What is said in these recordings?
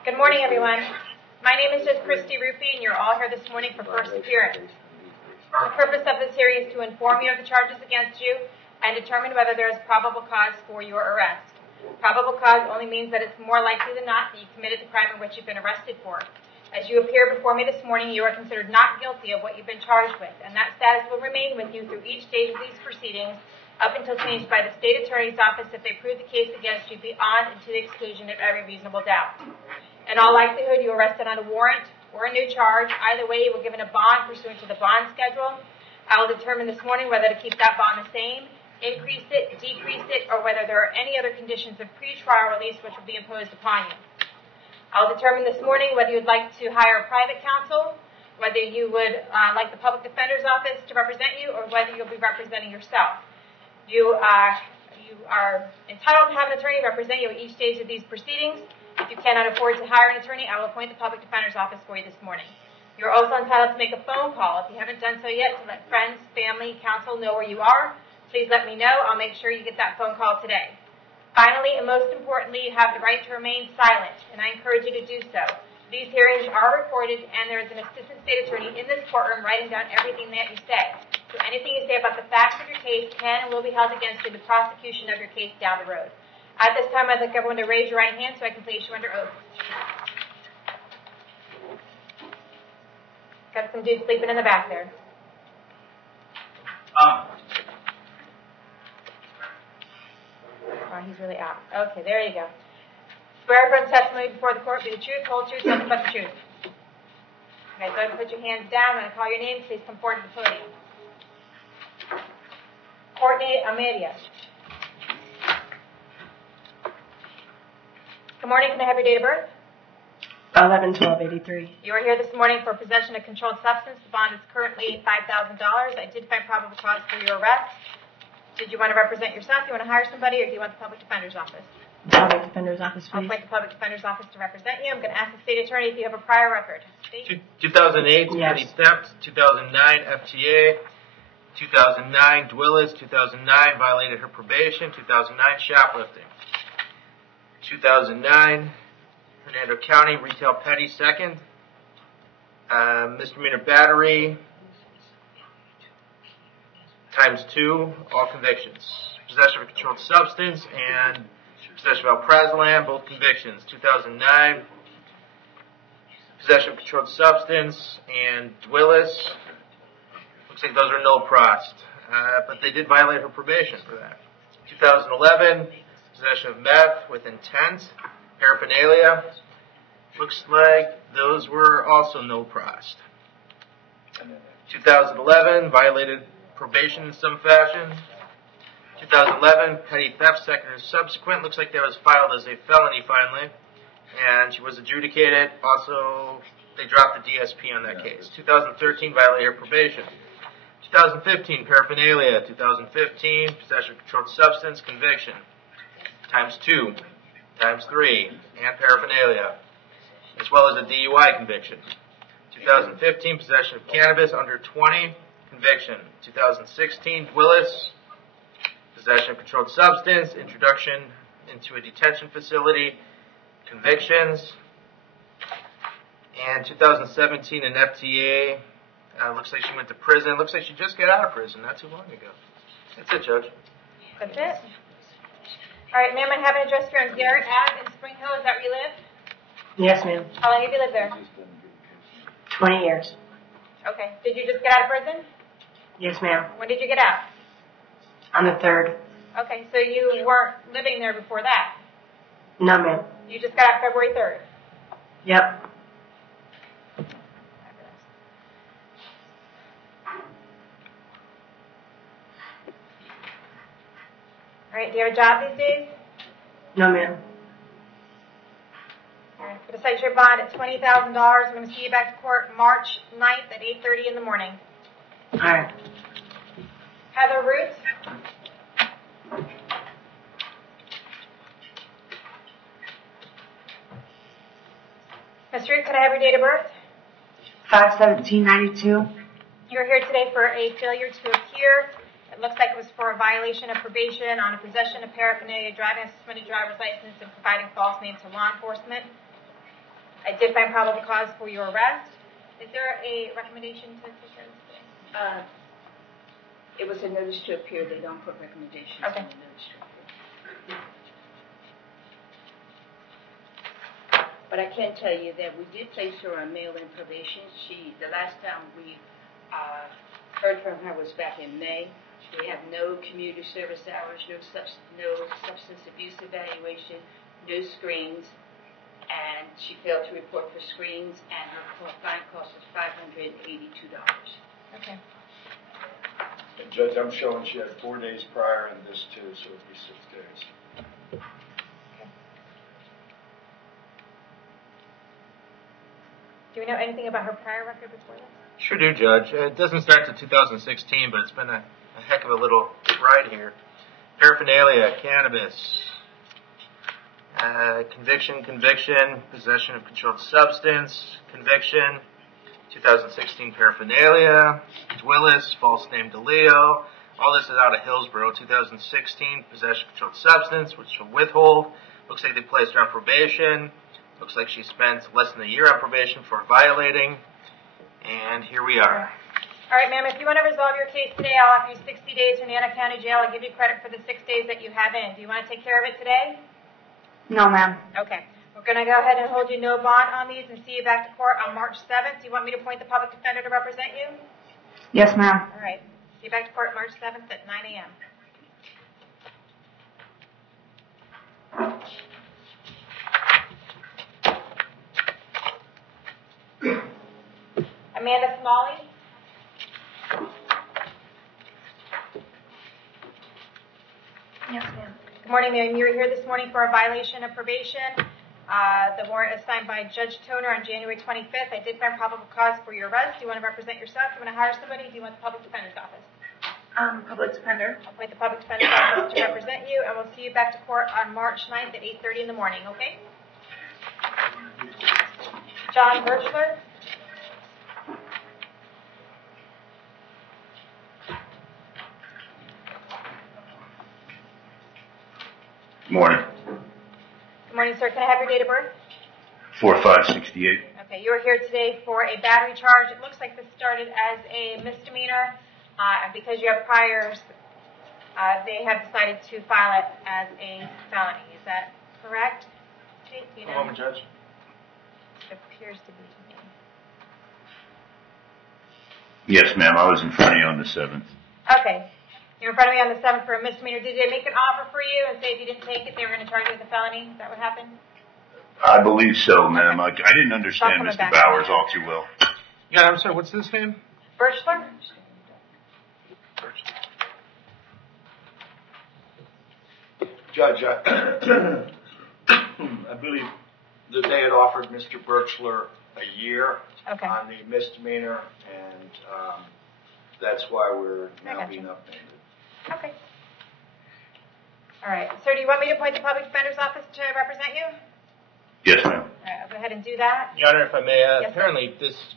Good morning, everyone. My name is just Christy Ruppe, and you're all here this morning for first appearance. The purpose of this hearing is to inform you of the charges against you and determine whether there is probable cause for your arrest. Probable cause only means that it's more likely than not that you committed the crime in which you've been arrested for. As you appear before me this morning, you are considered not guilty of what you've been charged with, and that status will remain with you through each stage of these proceedings up until changed by the state attorney's office if they prove the case against you beyond and to the exclusion of every reasonable doubt. In all likelihood, you are arrested on a warrant or a new charge. Either way, you will given a bond pursuant to the bond schedule. I will determine this morning whether to keep that bond the same, increase it, decrease it, or whether there are any other conditions of pre-trial release which will be imposed upon you. I'll determine this morning whether you'd like to hire a private counsel, whether you would like the public defender's office to represent you, or whether you'll be representing yourself. You are entitled to have an attorney represent you at each stage of these proceedings. If you cannot afford to hire an attorney, I will appoint the public defender's office for you this morning. You're also entitled to make a phone call. If you haven't done so yet, to let friends, family, counsel know where you are. Please let me know. I'll make sure you get that phone call today. Finally, and most importantly, you have the right to remain silent, and I encourage you to do so. These hearings are recorded, and there is an assistant state attorney in this courtroom writing down everything that you say. So anything you say about the facts of your case can and will be held against you in the prosecution of your case down the road. At this time, I'd like everyone to raise your right hand so I can place you under oath. Got some dude sleeping in the back there. Oh, he's really out. Okay, there you go. Swear everyone's testimony before the court be the truth, whole truth, nothing but the truth. Okay, go ahead and put your hands down. I'm going to call your name. Please come forward to the podium. Courtney Amelia. Good morning. Can I have your date of birth? 11/12/83. You are here this morning for possession of controlled substance. The bond is currently $5,000. I did find probable cause for your arrest. Did you want to represent yourself? You want to hire somebody, or do you want the public defender's office? Public defender's office, please. I'll appoint the public defender's office to represent you. I'm going to ask the state attorney if you have a prior record. State? 2008, Yes. petty theft. 2009, FTA. 2009, Dwillis. 2009, violated her probation. 2009, shoplifting. 2009, Hernando County, retail petty, second. Misdemeanor battery, ×2, all convictions. Possession of a controlled substance and possession of alprazolam, both convictions. 2009, possession of controlled substance and Dwillis. Looks like those are no prost, but they did violate her probation for that. 2011, possession of meth with intent, paraphernalia. Looks like those were also no prost. 2011, violated probation in some fashion. 2011, petty theft, second or subsequent. Looks like that was filed as a felony finally, and she was adjudicated. Also, they dropped the DSP on that case. 2013, violated her probation. 2015, paraphernalia. 2015, possession of controlled substance, conviction. ×2, ×3, and paraphernalia, as well as a DUI conviction. 2015, possession of cannabis under 20, conviction. 2016, Willis, possession of controlled substance, introduction into a detention facility, convictions. And 2017, an FTA. Looks like she went to prison. Looks like she just got out of prison not too long ago. That's it, Judge. That's it? All right, ma'am, I have an address here on Garrett Ave in Spring Hill. Is that where you live? Yes, ma'am. How long have you lived there? 20 years. Okay. Did you just get out of prison? Yes, ma'am. When did you get out? On the 3rd. Okay, so you weren't living there before that? No, ma'am. You just got out February 3rd? Yep. All right, do you have a job these days? No, ma'am. All right, I'm going to set your bond at $20,000. We're going to see you back to court March 9th at 8:30 in the morning. All right. Heather Root. Ms. Root, could I have your date of birth? 5/17/92. You're here today for a failure to appear. It looks like it was for a violation of probation on a possession of paraphernalia, driving a suspended driver's license, and providing false names to law enforcement. I did find probable cause for your arrest. Is there a recommendation to take care of this today? It was a notice to appear. They don't put recommendations Okay. in the notice to appear. But I can tell you that we did place her on mail-in probation. The last time we heard from her was back in May. We have no community service hours, no substance abuse evaluation, no screens, and she failed to report for screens, and her fine cost was $582. Okay. And Judge, I'm showing she had 4 days prior in this too, so it'd be 6 days. Do we know anything about her prior record before this? Sure do, Judge. It doesn't start to 2016, but it's been a heck of a little ride here. Paraphernalia, cannabis, conviction, possession of controlled substance, conviction, 2016 paraphernalia, Willis, false name DeLeo. All this is out of Hillsborough. 2016 possession of controlled substance, which will withhold. Looks like they placed her on probation. Looks like she spent less than a year on probation for violating. And here we are. All right, ma'am, if you want to resolve your case today, I'll offer you 60 days in Nana County Jail. I'll give you credit for the 6 days that you have in. Do you want to take care of it today? No, ma'am. Okay. We're going to go ahead and hold you no bond on these and see you back to court on March 7th. Do you want me to appoint the public defender to represent you? Yes, ma'am. All right. See you back to court March 7th at 9 a.m. Amanda Smalley. Yes, ma'am. Good morning, ma'am. You were here this morning for a violation of probation. The warrant is signed by Judge Toner on January 25th. I did find probable cause for your arrest. Do you want to represent yourself? Do you want to hire somebody? Do you want the public defender's office? Public defender. I'll appoint the public defender's office to represent you, and we'll see you back to court on March 9th at 8:30 in the morning, okay? John Birchler. Morning. Good morning, sir. Can I have your date of birth? 4568. Okay, you are here today for a battery charge. It looks like this started as a misdemeanor. Because you have priors, they have decided to file it as a felony. Is that correct? Do you know? One moment, Judge. It appears to be to me. Yes, ma'am. I was in front of you on the 7th. Okay. You were in front of me on the 7th for a misdemeanor. Did they make an offer for you and say if you didn't take it, they were going to charge you with a felony? Is that what happened? I believe so, ma'am. I didn't understand Coming Mr. back. Bowers all too well. Yeah, I'm sorry. What's his name? Birchler? Judge, I believe that they had offered Mr. Birchler a year Okay. on the misdemeanor, and that's why we're I now got being you. updated. Okay. All right. Sir, do you want me to appoint the public defender's office to represent you? Yes, ma'am. All right, I'll go ahead and do that. Your Honor, if I may, Yes, sir. apparently this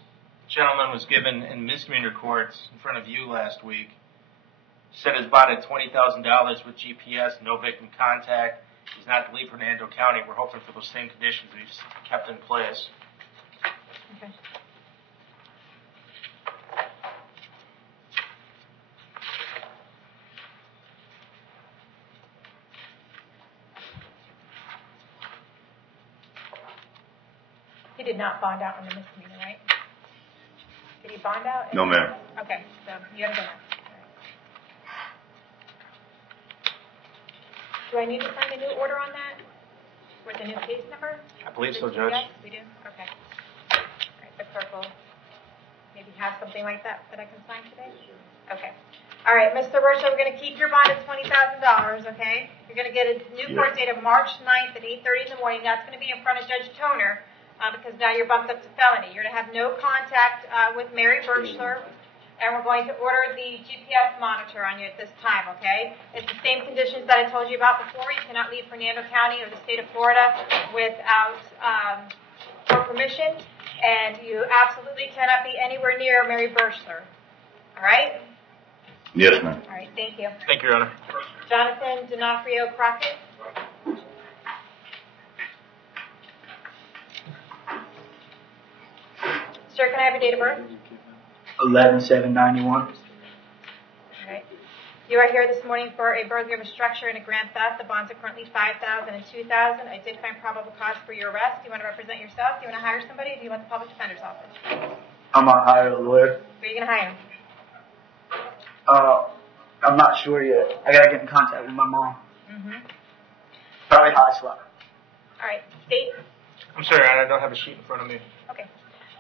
gentleman was given in misdemeanor courts in front of you last week. Said his bond at $20,000 with GPS, no victim contact. He's not to leave Hernando County. We're hoping for those same conditions we've kept in place. Okay. He did not bond out on the misdemeanor, right? Did he bond out? No, ma'am. Okay, so you haven't done that. Do I need to sign a new order on that? With a new case number? I believe so, Yes, Judge. we do? Okay. All right, the clerk will maybe have something like that I can sign today? Okay. All right, Mr. Birchler, we're going to keep your bond at $20,000, okay? You're going to get a new court date of March 9th at 8:30 in the morning. That's going to be in front of Judge Toner because now you're bumped up to felony. You're going to have no contact with Mary Birchler, and we're going to order the GPS monitor on you at this time, okay? It's the same conditions that I told you about before. You cannot leave Hernando County or the state of Florida without court permission, and you absolutely cannot be anywhere near Mary Birchler. All right? Yes, ma'am. All right, thank you. Thank you, Your Honor. Jonathan D'Onofrio Crockett. Sir, can I have your date of birth? 11/7/91. All right. You are here this morning for a burglary of a structure and a grand theft. The bonds are currently $5,000 and $2,000. I did find probable cause for your arrest. Do you want to represent yourself? Do you want to hire somebody? Or do you want the public defender's office? I'm gonna hire a lawyer. Who are you going to hire? I'm not sure yet. I gotta get in contact with my mom. Probably High All right. State? I'm sorry, I don't have a sheet in front of me. Okay.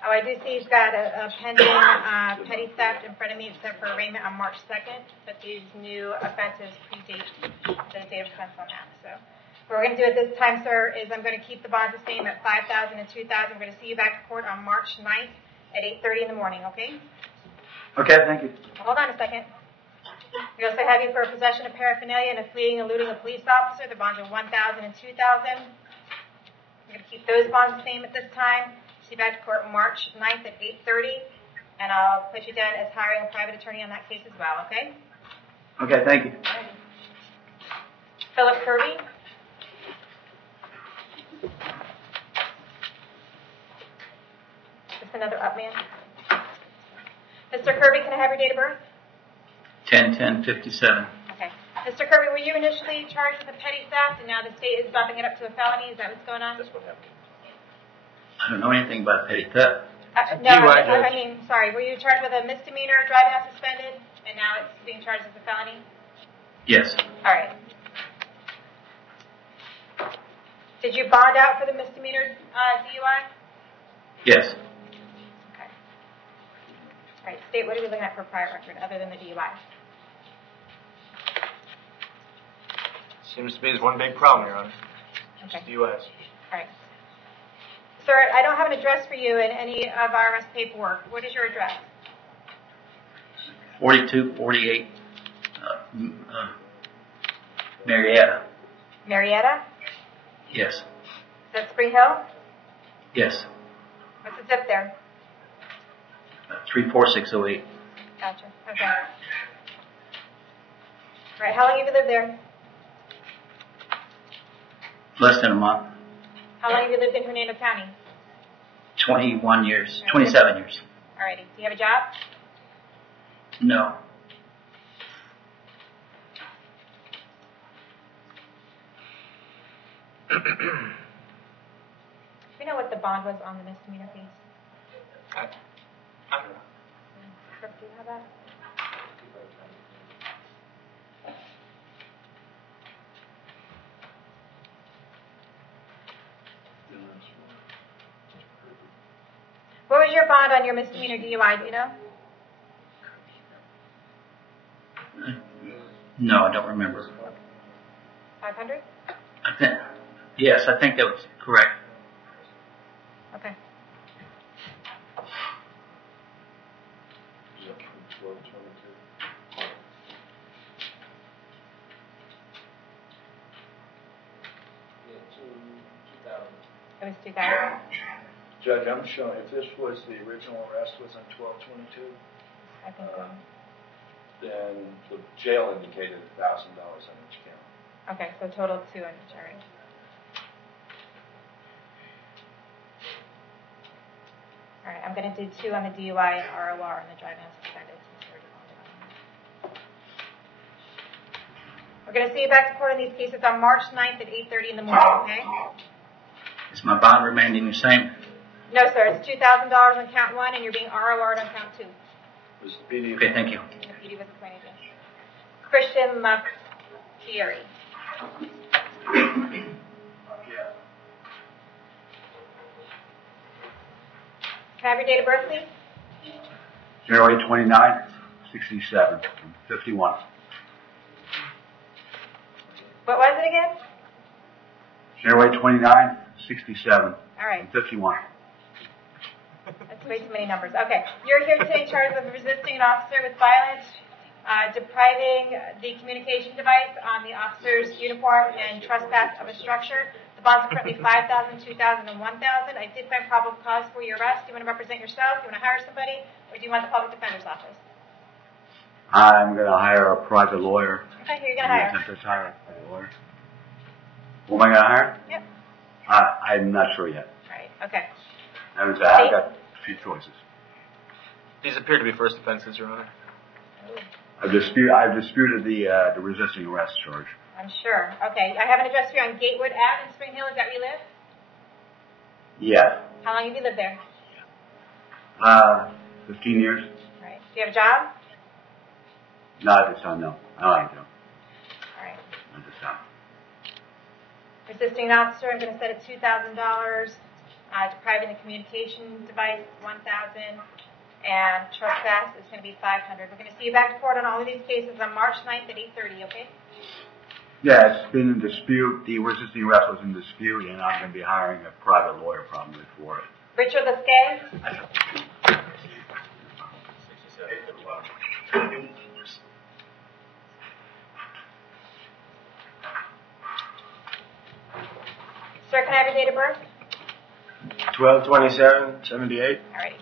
Oh, I do see you've got a pending petty theft in front of me. It's set for arraignment on March 2nd, but these new offenses predate the date of offense on that. So what we're going to do at this time, sir, is I'm going to keep the bonds the same at $5,000 and $2,000. We're going to see you back to court on March 9th at 8:30 in the morning, okay? Okay, thank you. Hold on a second. We also have you for possession of paraphernalia and a fleeing and eluding a police officer. The bonds are $1,000 and $2,000. We're going to keep those bonds the same at this time. See you back to court March 9th at 8:30, and I'll put you down as hiring a private attorney on that case as well, okay? Okay, thank you. Philip Kirby. Just another up man. Mr. Kirby, can I have your date of birth? 10/10/57. Okay. Mr. Kirby, were you initially charged with a petty theft, and now the state is bumping it up to a felony? Is that what's going on? That's what happened. I don't know anything about petty theft. No, DUI, I Judge. mean, sorry. Were you charged with a misdemeanor, driving out suspended, and now it's being charged as a felony? Yes. All right. Did you bond out for the misdemeanor DUI? Yes. Okay. All right. State, what are we looking at for prior record other than the DUI? Seems to be there's one big problem, Your Honor. Okay. DUIs. All right. Sir, I don't have an address for you in any of our arrest paperwork. What is your address? 4248 Marietta. Marietta? Yes. Is that Spring Hill? Yes. What's the zip there? 34608. Gotcha. Okay. All right. How long have you lived there? Less than a month. How long have you lived in Hernando County? 21 years. 27 years. All righty. Do you have a job? No. Do you know what the bond was on the misdemeanor case? I don't know. Do you have that? What was your bond on your misdemeanor DUI? Do you know? No, I don't remember. 500? Yes, I think that was correct. Okay. It was 2000. Judge, I'm showing, if this was the original arrest was on 12/22, I think so. then the jail indicated $1,000 on each count. Okay, so total 2 on each, all right. All right, I'm going to do 2 on the DUI and ROR and the driving unsuspended. Since we're already on that. We're going to see you back to court on these cases on March 9th at 8:30 in the morning, okay? Is my bond remaining the same? No, sir, it's $2,000 on count 1 and you're being ROR'd on count 2. Was the PD Okay, thank you. The PD was appointed. Christian Thierry. Can I have your date of birth, please? January 29th, 67, 51. What was it again? January 29th, 67, All right. 51. That's way too many numbers. Okay. You're here today charged with resisting an officer with violence, depriving the communication device on the officer's uniform, and trespass of a structure. The bonds are currently $5,000, $2,000, and $1,000. I did find probable cause for your arrest. Do you want to represent yourself? Do you want to hire somebody? Or do you want the public defender's office? I'm going to hire a private lawyer. Okay, who are you going to hire? I'm going to hire a private lawyer. Who am I going to hire? Yep. I'm not sure yet. All right. Okay. I've got a few choices. These appear to be first offenses, Your Honor. I've disputed the resisting arrest charge. I'm sure. Okay, I have an address here on Gatewood Ave in Spring Hill. Is that where you live? Yeah. How long have you lived there? 15 years? Right. Do you have a job? Not at this time, no. I don't have to. All right. Not at this time. Resisting an officer, I'm going to set it $2,000. Depriving the communication device, $1,000. And trespass is going to be $500. We're going to see you back to court on all of these cases on March 9th at 8:30, okay? Yeah, it's been in dispute. The resisting arrest was in dispute, and I'm going to be hiring a private lawyer probably for it. Richard Lesquet? Sir, can I have your date of birth? 12/27/78. All right.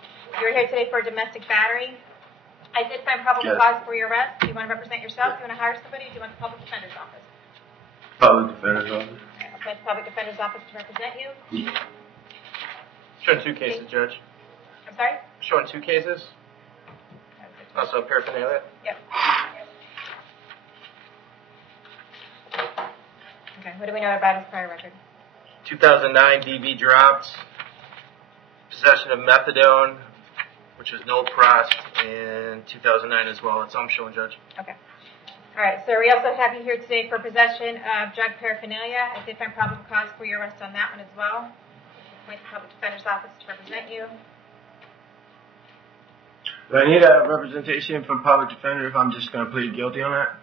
You're here today for a domestic battery. I did find probable Yes. cause for your arrest. Do you want to represent yourself? Do you want to hire somebody? Or do you want the public defender's office? Public Defender's Office. Okay, I'll appoint the public defender's office to represent you. Showing two cases, Judge. I'm sorry? Showing two cases. Also paraphernalia. Yep. Okay, what do we know about his prior record? 2009 DV dropped. Possession of methadone, which was no prost, in 2009 as well. That's all I'm showing, Judge. Okay. All right, so we also have you here today for possession of drug paraphernalia. I did find probable cause for your arrest on that one as well. Appoint the public defender's office to represent you. Do I need a representation from public defender if I'm just going to plead guilty on that?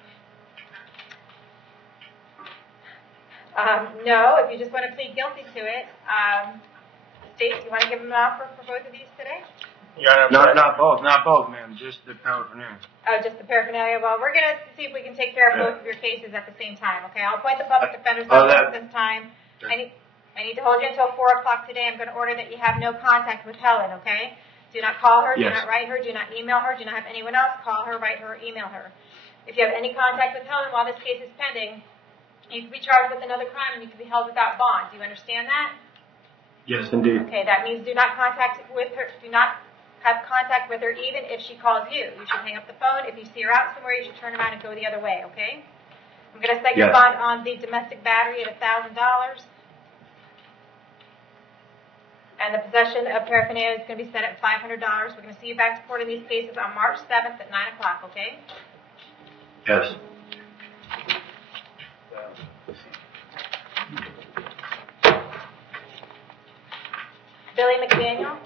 No, if you just want to plead guilty to it. State, do you want to give him an offer for both of these today? Your Honor, Not both, ma'am. Just the paraphernalia. Oh, just the paraphernalia. Well, we're going to see if we can take care of both of your cases at the same time, okay? I'll appoint the public defender's office at this time. Okay. I need to hold you until 4 o'clock today. I'm going to order that you have no contact with Helen, okay? Do not call her. Yes. Do not write her. Do not email her. Do not have anyone else call her, write her, or email her. If you have any contact with Helen while this case is pending, you could be charged with another crime and you could be held without bond. Do you understand that? Yes, indeed. Okay, that means do not contact with her. Do not have contact with her even if she calls you. You should hang up the phone. If you see her out somewhere, you should turn around and go the other way, okay? I'm going to set your Yes. bond on the domestic battery at $1,000. And the possession of paraphernalia is going to be set at $500. We're going to see you back to court in these cases on March 7th at 9 o'clock, okay? Yes. Billy McDaniel?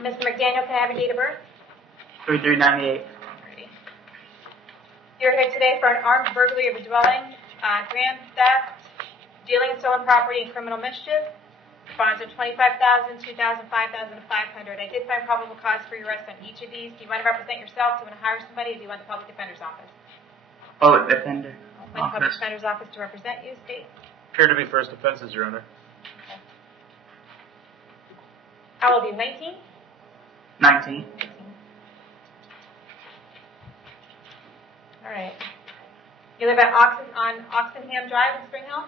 Mr. McDaniel, can I have your date of birth? 3398. Alrighty. You're here today for an armed burglary of a dwelling, grand theft, dealing in stolen property, and criminal mischief. Bonds are $25,000, $2,000, $5,000, and $500. I did find probable cause for your arrest on each of these. Do you want to represent yourself? Do you want to hire somebody? Or do you want the public defender's office? Public defender. I'll appoint the public defender's office to represent you. State. appear to be first offenses, Your Honor. Okay. How old are you? 19? 19. 19. All right. You live at Oxenham Drive in Spring Hill?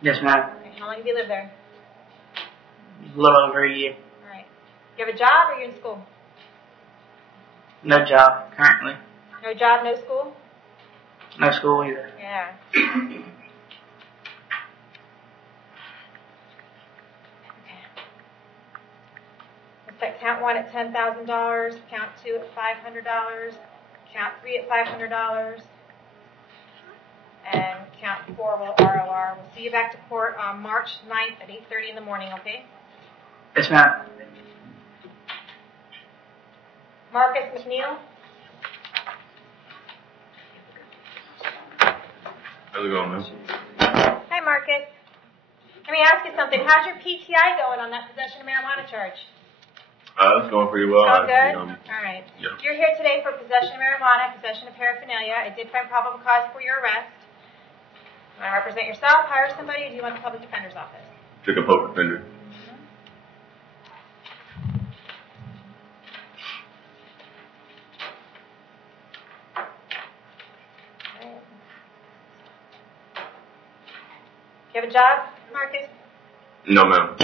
Yes, ma'am. Okay. How long have you lived there? A little over a year. All right. You have a job or are you in school? No job currently. No job, no school? No school either. Yeah. Let's count 1 at $10,000, count 2 at $500, count 3 at $500, and count 4 will ROR. We'll see you back to court on March 9th at 8:30 in the morning, okay? Yes, ma'am. Marcus McNeil? How's it going, man? Hi, Marcus. Let me ask you something. How's your PTI going on that possession of marijuana charge? It's going pretty well. All good? You know, All right. yeah. You're here today for possession of marijuana, possession of paraphernalia. I did find probable cause for your arrest. You want to represent yourself, hire somebody, or do you want the public defender's office? took a public defender. You have a job, Marcus? No, ma'am.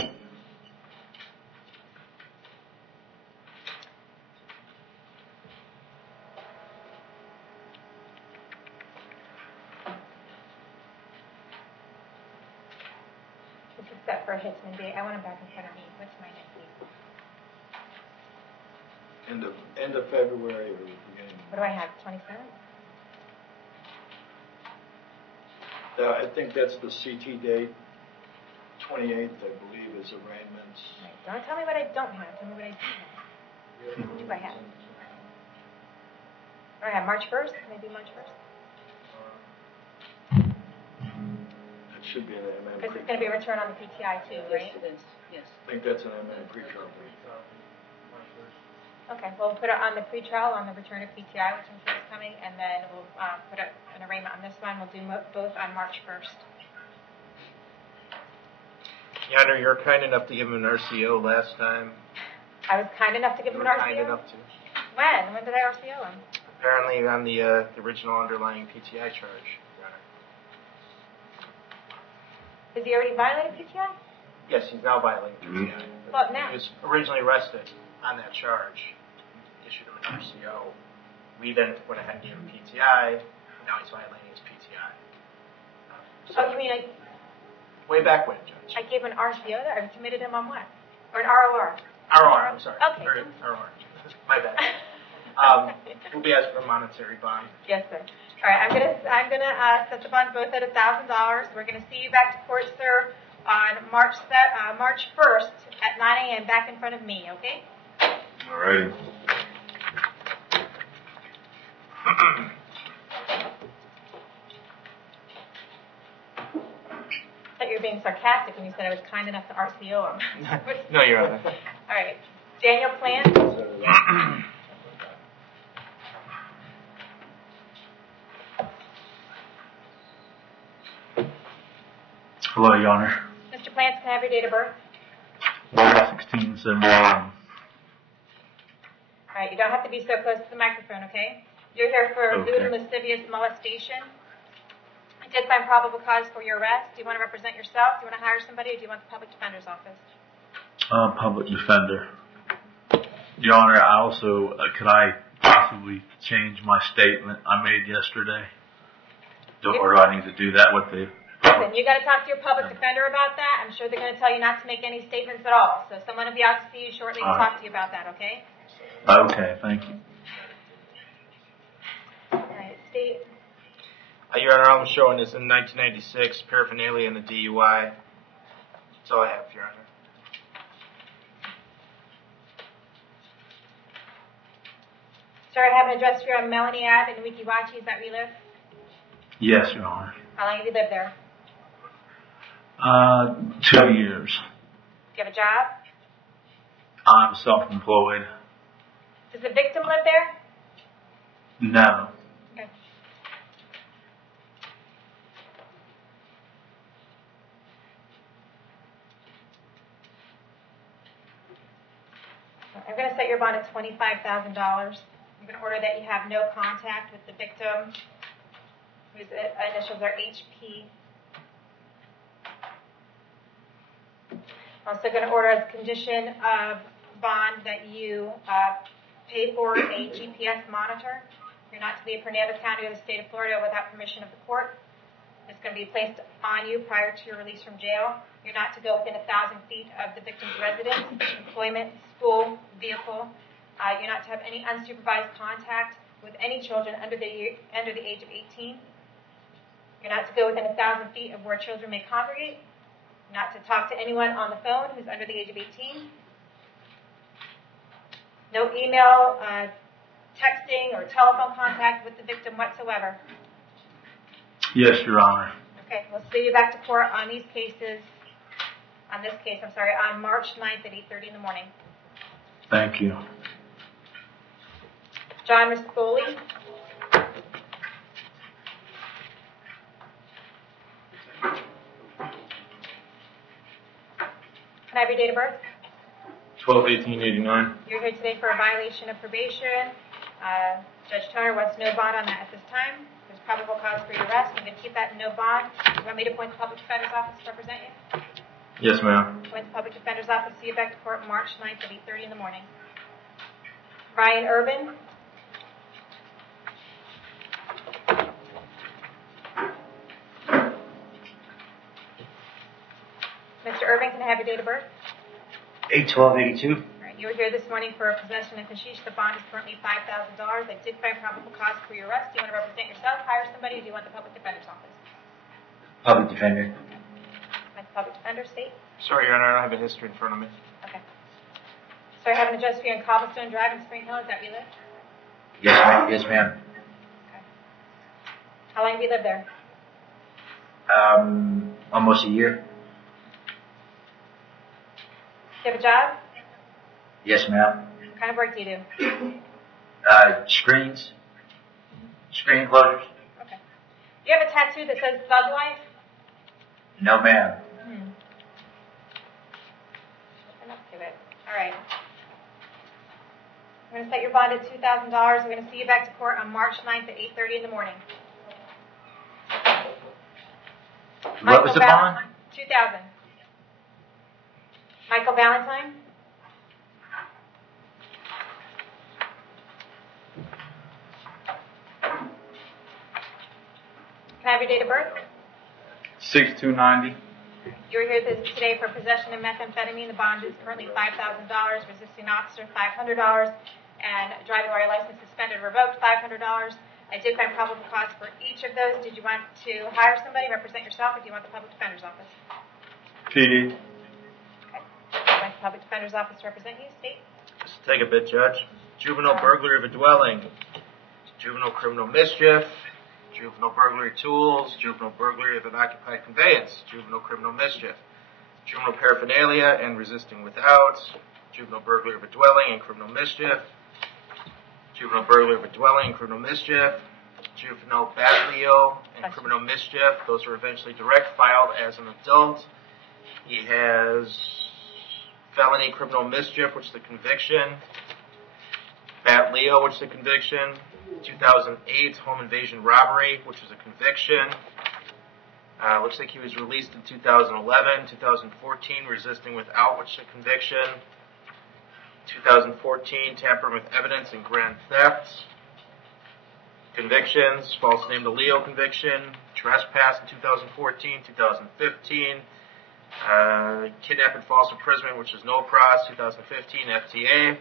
except for Hickman date. I want him back in front of me. What's my next week? End of February or beginning. What do I have, 27th? I think that's the CT date. 28th, I believe, is arraignments. Right. Don't tell me what I don't have. Tell me what I do have. What do I have? What do I have, March 1st? Maybe March 1st? It should be an MM. Because it's going to be a return on the PTI too, right? Yes, it is, yes. I think that's an MM pre-trial. Okay, well, we'll put it on the pretrial, on the return of PTI, which I'm sure is coming, and then we'll put an arraignment on this one. We'll do both on March 1st. Your Honor, you're kind enough to give him an RCO last time. I was kind enough to give him an RCO? Kind enough to. When? When did I RCO him? Apparently on the original underlying PTI charge, Your Honor. Has he already violated PTI? Yes, he's now violating PTI. What now? He was originally arrested on that charge, issued him an RCO. We then went ahead and gave him PTI. Now he's violating his PTI. Oh, you mean Way back when, Judge. I gave an RCO there? I committed him on what? Or an ROR? ROR, I'm sorry. Okay. Or ROR. My bad. We'll be asking for a monetary bond. Yes, sir. All right, I'm gonna set the bonds both at $1,000. We're gonna see you back to court, sir, on March 1st at 9 a.m. back in front of me. Okay? All right. I thought you were being sarcastic when you said I was kind enough to RCO him. No, Your Honor. All right. Daniel Plant. Hello, Your Honor. Mr. Plants, can I have your date of birth? 1671. All right, you don't have to be so close to the microphone, okay? You're here for lewd and lascivious molestation. I did find probable cause for your arrest. Do you want to represent yourself? Do you want to hire somebody, or do you want the public defender's office? Public defender. Your Honor, I also, could I possibly change my statement I made yesterday? Or do I need to do that with the... Listen, you got to talk to your public defender about that. I'm sure they're going to tell you not to make any statements at all. So someone will be out to see you shortly to talk to you about that, okay? Okay, thank you. All right, state. Your Honor, I'm showing this in 1996, paraphernalia in the DUI. That's all I have, Your Honor. Sir, I have an address here on Melanie Ave in Wikiwachi. Is that where you live? Yes, Your Honor. How long have you lived there? 2 years. Do you have a job? I'm self-employed. Does the victim live there? No. Okay. I'm going to set your bond at $25,000. I'm going to order that you have no contact with the victim, whose initials are HP. I'm also going to order as a condition of bond that you pay for a GPS monitor. You're not to leave Hernando County or the state of Florida without permission of the court. It's going to be placed on you prior to your release from jail. You're not to go within 1,000 feet of the victim's residence, employment, school, vehicle. You're not to have any unsupervised contact with any children under the age of 18. You're not to go within 1,000 feet of where children may congregate. Not to talk to anyone on the phone who's under the age of 18. No email, texting, or telephone contact with the victim whatsoever. Yes, Your Honor. Okay, we'll see you back to court on these cases, on March 9th at 8:30 in the morning. Thank you. John Rispoli. Can I have your date of birth? 12/18/89. You're here today for a violation of probation. Judge Toner wants no bond on that at this time. There's probable cause for your arrest. I'm going to keep that no bond. You want me to appoint the public defender's office to represent you? Yes, ma'am. Appoint the public defender's office. See you back to court March 9th at 8:30 in the morning. Ryan Urban. Mr. Irving, can I have your date of birth? 8/12/82. All right, you were here this morning for possession and hashish. The bond is currently $5,000. I did find probable cause for your arrest. Do you want to represent yourself, hire somebody, or do you want the public defender's office? Public defender. My public defender, state? Sorry, Your Honor, I don't have a history in front of me. Okay. So I have an address for you on Cobblestone Drive in Spring Hill. Is that where you live? Yes, ma'am. Yes, ma'am. Okay. How long have you lived there? Almost a year. Do you have a job? Yes, ma'am. What kind of work do you do? Screens. Screen closures. Okay. Do you have a tattoo that says Thug Life? No, ma'am. Enough to it. All right. I'm going to set your bond at $2,000. We're going to see you back to court on March 9th at 8:30 in the morning. What was the bond? 2,000. Michael Valentine? Can I have your date of birth? 6/2/90. You were here today for possession of methamphetamine. The bond is currently $5,000. Resisting officer, $500. And driving while your license suspended, revoked, $500. I did find probable cause for each of those. Did you want to hire somebody, represent yourself, or do you want the public defender's office? PD. Okay. Do you want the public defender's office to represent you, state? Just take a bit, Judge. Juvenile burglary of a dwelling, juvenile criminal mischief, juvenile burglary tools, juvenile burglary of an occupied conveyance, juvenile criminal mischief, juvenile paraphernalia and resisting without, juvenile burglary of a dwelling and criminal mischief, juvenile burglary of a dwelling and criminal mischief, juvenile batleo and criminal mischief. Those were eventually direct filed as an adult. He has felony criminal mischief, which is the conviction, batleo, which is the conviction, 2008 home invasion robbery, which is a conviction. Looks like he was released in 2011. 2014 resisting without, which is a conviction. 2014 tampering with evidence and grand theft. Convictions, false name to Leo conviction, trespass in 2014, 2015, kidnap and false imprisonment, which is no pros, 2015 FTA,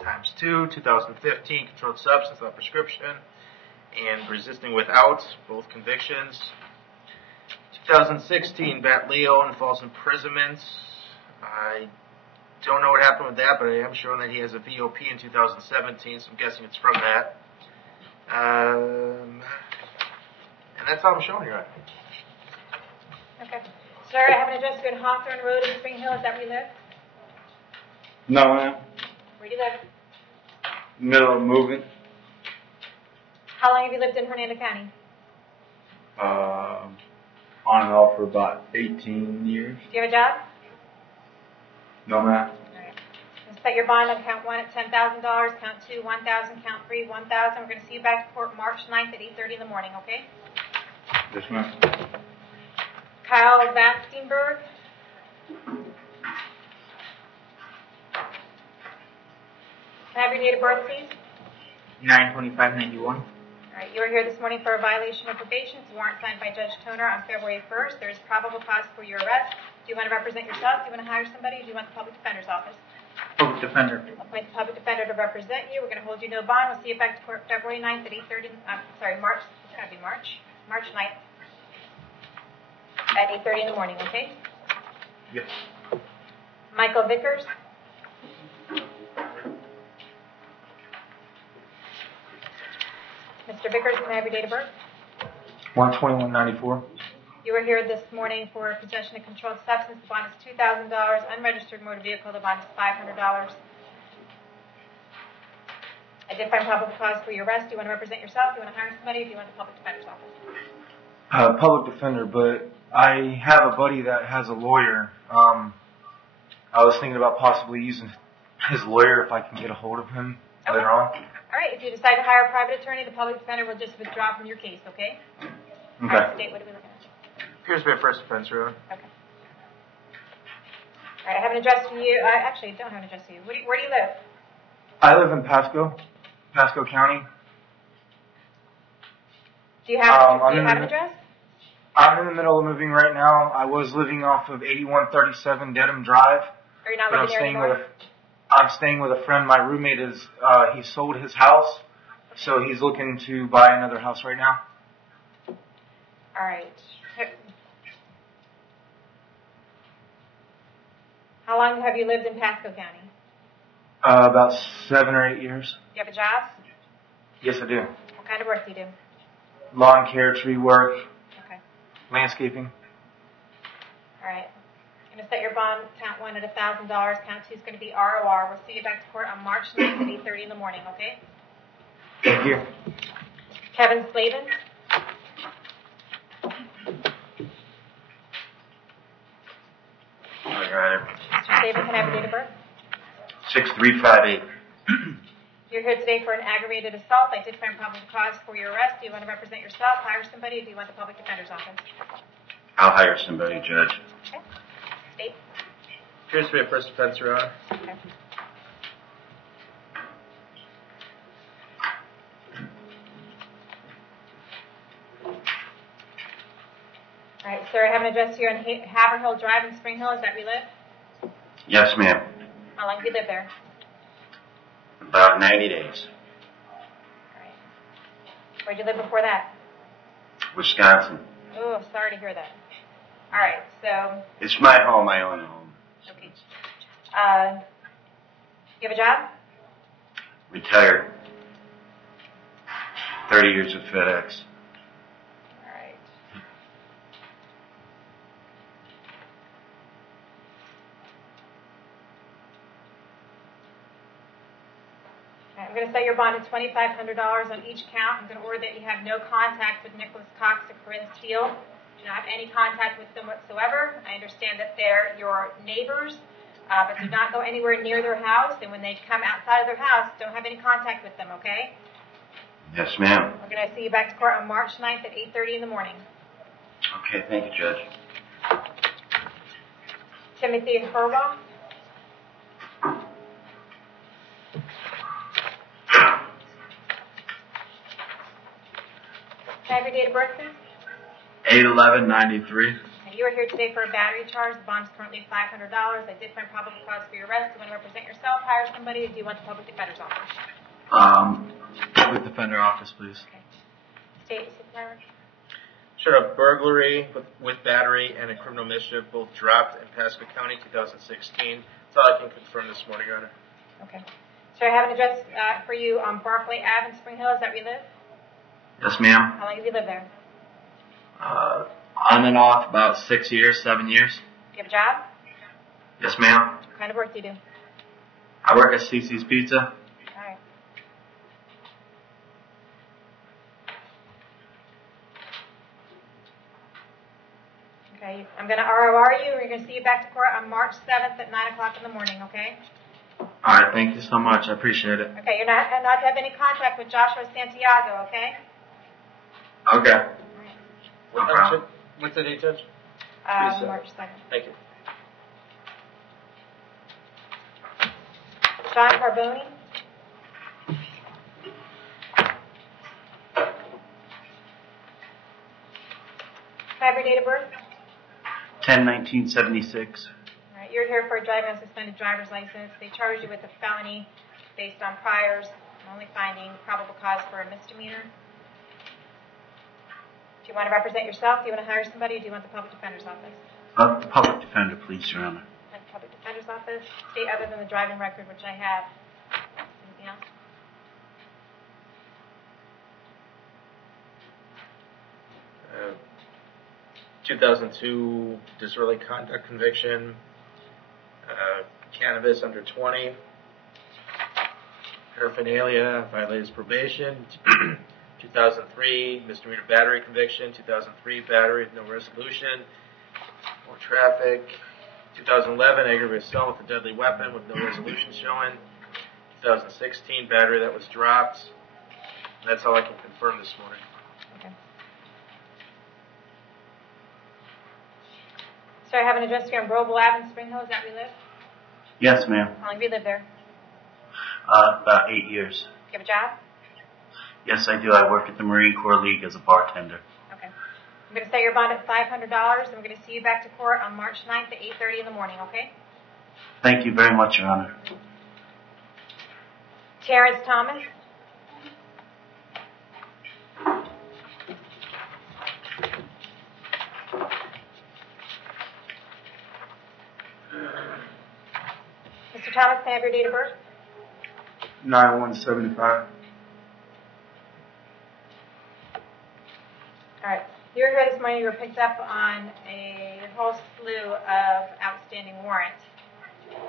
×2, 2015 controlled substance without prescription, and resisting without, both convictions. 2016 batleo and false imprisonment. I don't know what happened with that, but I am showing that he has a VOP in 2017, so I'm guessing it's from that. And that's all I'm showing here. Okay. Sir, I have an address here in Hawthorne Road in Spring Hill. Is that where you live? No, ma'am. Where do you live? Middle of moving. How long have you lived in Hernando County? On and off for about 18 years. Do you have a job? No, ma'am. Let's set your bond on count 1 at $10,000, count 2, 1,000, count 3, 1,000. We're going to see you back to court March 9th at 8:30 in the morning, okay? Yes, ma'am. Kyle Vastenberg. Can I have your date of birth, please? 9/25/91. All right, you were here this morning for a violation of probation. It's a warrant signed by Judge Toner on February 1st. There is probable cause for your arrest. Do you want to represent yourself? Do you want to hire somebody? Or do you want the public defender's office? Public defender. Appoint the public defender to represent you. We're going to hold you no bond. We'll see you back to court February 9th at 8:30. March. It's got to be March 9th at 8:30 in the morning. Okay. Yes. Michael Vickers. Mr. Vickers, can I have your date of birth? 1/21/94. You were here this morning for possession of controlled substance. The bond is $2,000. Unregistered motor vehicle. The bond is $500. I did find probable cause for your arrest. Do you want to represent yourself? Do you want to hire somebody? Or do you want the public defender's office? Public defender, but I have a buddy that has a lawyer. I was thinking about possibly using his lawyer if I can get a hold of him later on. All right. If you decide to hire a private attorney, the public defender will just withdraw from your case. Okay. Okay. All right, state, what are we looking at? Appears to be a first offense, Your Honor. Okay. All right, I have an address for you. Actually, I don't have an address for you. Where do you live? I live in Pasco County. Do you have an address? I'm in the middle of moving right now. I was living off of 8137 Dedham Drive. Are you not But living there anymore? I'm staying with a friend. My roommate is, he sold his house, so he's looking to buy another house right now. All right. How long have you lived in Pasco County? About 7 or 8 years. Do you have a job? Yes, I do. What kind of work do you do? Lawn care, tree work, Okay. landscaping. All right. I'm going to set your bond, count 1 at $1,000. Count 2 is going to be ROR. We'll see you back to court on March 9th at 8:30 in the morning, okay? Thank you. Kevin Slavin. I got it. Mr. Slavin, can I have your date of birth? 6358. You're here today for an aggravated assault. I did find probable cause for your arrest. Do you want to represent yourself, hire somebody, or do you want the public defender's office? I'll hire somebody, Judge. Okay. State. Appears to be a first offense, Your Honor. Okay. All right, sir, I have an address here on Haverhill Drive in Spring Hill. Is that where you live? Yes, ma'am. How long have you lived there? About 90 days. All right. Where'd you live before that? Wisconsin. Oh, sorry to hear that. All right, so, It's my home. I own a home. okay. You have a job? Retired. 30 years with FedEx. All right. I'm going to set your bond at $2,500 on each count. I'm going to order that you have no contact with Nicholas Cox or Corinne Steele. Do not have any contact with them whatsoever. I understand that they're your neighbors, but do not go anywhere near their house. And when they come outside of their house, don't have any contact with them, okay? Yes, ma'am. We're going to see you back to court on March 9th at 8:30 in the morning. Okay, thank you, Judge. Timothy Herba. Can I have your date of birth, please? 8/11/93. You are here today for a battery charge. The bond is currently $500. I did find probable cause for your arrest. Do you want to represent yourself, hire somebody, or do you want the public defender's office? Public defender office, please. Okay. State Supervisor. Sure, a burglary with battery and a criminal mischief, both dropped in Pasco County, 2016. That's all I can confirm this morning, Your Honor. Okay. So I have an address for you on Barclay Ave in Spring Hill. Is that where you live? Yes, ma'am. How long have you lived there? On and off about 6 years, 7 years. Do you have a job? Yes, ma'am. What kind of work do you do? I work at CC's Pizza. All right. Okay, I'm going to ROR you. We're going to see you back to court on March 7th at 9 o'clock in the morning, okay? All right, thank you so much. I appreciate it. Okay, you're not to have any contact with Joshua Santiago, okay? Okay. No problem. What's the date, Judge? March 2nd. Thank you. John Carboni. Can I have your date of birth? 10/19/76. All right, you're here for driving a suspended driver's license. They charged you with a felony based on priors. I'm only finding probable cause for a misdemeanor. Do you want to represent yourself? Do you want to hire somebody? Or do you want the public defender's office? The public defender, please, Your Honor. Like the public defender's office? State other than the driving record, which I have. Anything else? Uh, 2002 disorderly conduct conviction, cannabis under 20, paraphernalia, violated his probation, 2003 misdemeanor battery conviction, 2003 battery with no resolution, more traffic, 2011 aggravated assault with a deadly weapon with no resolution showing, 2016 battery that was dropped. That's all I can confirm this morning. Okay. So I have an address here on Roble Ave in Spring Hill. Is that where you live? Yes, ma'am. How long have you lived there? About 8 years. Do you have a job? Yes, I do. I work at the Marine Corps League as a bartender. Okay. I'm going to set your bond at $500, and we're going to see you back to court on March 9th at 8:30 in the morning, okay? Thank you very much, Your Honor. Terrence Thomas. Mr. Thomas, can I have your date of birth? 9175. All right. You were here this morning. You were picked up on a whole slew of outstanding warrants. Let's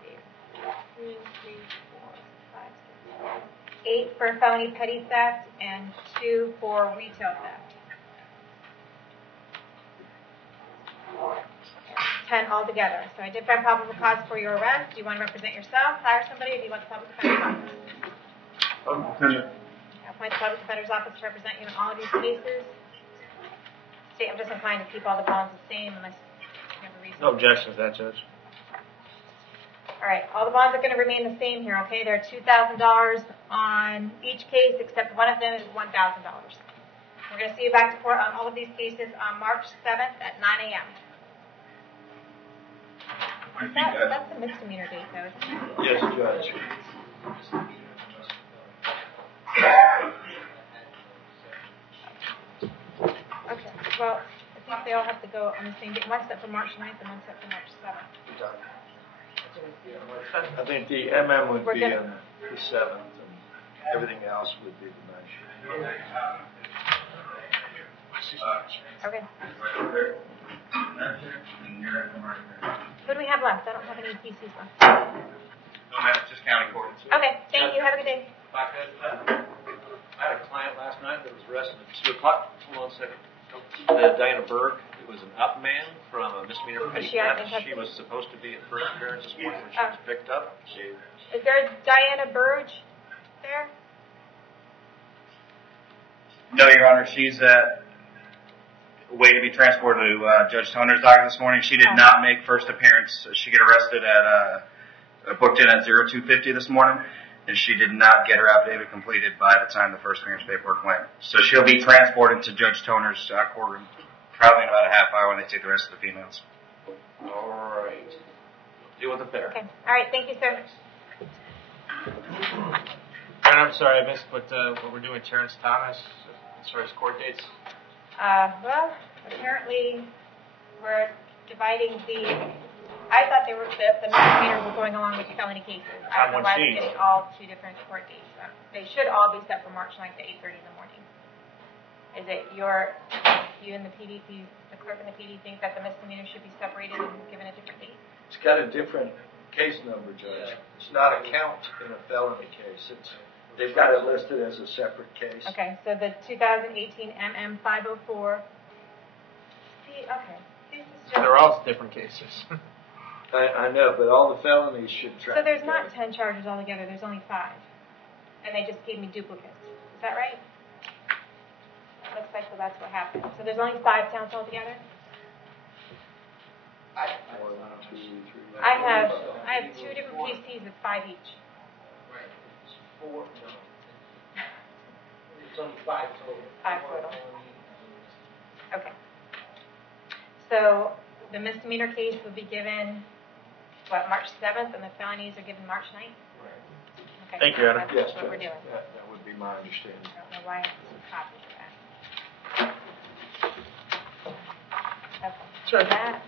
see. 2, 3, 4, 5, 6, 7, 8 for felony petty theft and 2 for retail theft. 10 altogether. So I did find probable cause for your arrest. Do you want to represent yourself, hire somebody, or do you want the public defender's office? Public defender. I'll appoint the public defender's office to represent you in all of these cases. State, I'm just inclined to keep all the bonds the same unless you have a reason. No objection to that, Judge. All right, all the bonds are going to remain the same here, okay? They're $2,000 on each case, except one of them is $1,000. We're going to see you back to court on all of these cases on March 7th at 9 a.m. That's the misdemeanor date, though, isn't it? Yes, Judge. Okay, well, I think they all have to go on the same date. One's set for March 9th and one's set for March 7th. I think the MM would We're be gonna- on the 7th, and everything else would be the 9th. Okay. What do we have left? I don't have any PCs left. No, ma'am, it's just county court. Okay, thank you. Have a good day. I had a client last night that was arrested at 2 o'clock. Hold on a second. Diana Berg. It was an up man from a misdemeanor petty she out in theft. custody? She was supposed to be at first appearance this morning when she was picked up. Is there a Diana Burge there? No, Your Honor, she's way to be transported to Judge Toner's docket this morning. She did not make first appearance. She got arrested at booked in at 0250 this morning, and she did not get her affidavit completed by the time the first appearance paperwork went. So she'll be transported to Judge Toner's courtroom probably in about a half hour when they take the rest of the females. All right. Deal with it there. Okay. All right. Thank you, sir. And I'm sorry, I missed what we're doing with Terrence Thomas as far as court dates. Well, apparently we're dividing I thought the misdemeanors were going along with the felony cases. I don't know why they're getting all 2 different court dates. They should all be set for March 9th at 8:30 in the morning. Is it you and the PD, the clerk and the PD think that the misdemeanor should be separated and given a different date? It's got a different case number, Judge. It's not a count in a felony case. They've got it listed as a separate case. Okay, so the 2018 MM 504. See, okay. This is just, They're all different cases. I know, but all the felonies should track. so there's not 10 charges altogether. There's only 5, and they just gave me duplicates. Is that right? Looks like that's what happened. So there's only 5 counts altogether. I have 2 different PCs with 5 each. It's only 5 total. 5 total. Okay. So the misdemeanor case will be given, March 7th, and the felonies are given March 9th? Okay. Thank you, Your Honor. That's Yes, what we're Judge. doing. That would be my understanding. I don't know why it's copies of that. Okay. So that